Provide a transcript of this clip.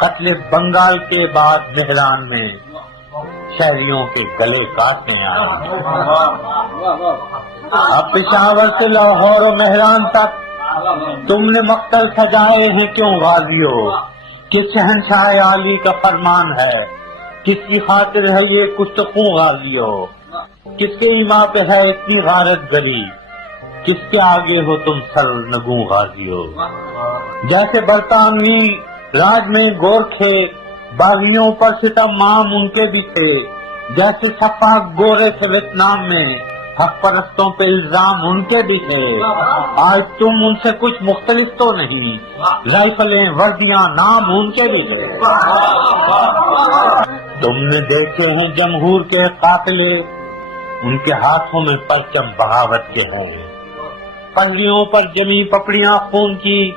قتل بنگال کے بعد مہران میں شہریوں کے گلے کاٹنے آئے. اب پشاور سے لاہور و مہران تک تم نے مقتل سجائے ہیں کیوں غازیوں؟ کس شہنشاہ عالی کا فرمان ہے؟ کس کی خاطر ہے یہ کچھ تو خوں غازیوں؟ کس کے ایما پہ ہے اتنی غارت گری؟ کس کے آگے ہو تم سر نگوں غازیوں؟ جیسے برطانوی راج میں گورکھے باغیوں پر ستم عام ان کے بھی تھے، جیسے سفاک گورے تھے ویتنام میں حق پرستوں پہ الزام ان کے بھی تھے. آج تم ان سے کچھ مختلف تو نہیں، رائفلیں وردیاں نام ان کے بھی تھے. تم نے دیکھے ہیں جمہور کے قافلے، ان کے ہاتھوں میں پرچم بغاوت کے ہیں. پلڑیوں پر جمی پپڑیاں خون کی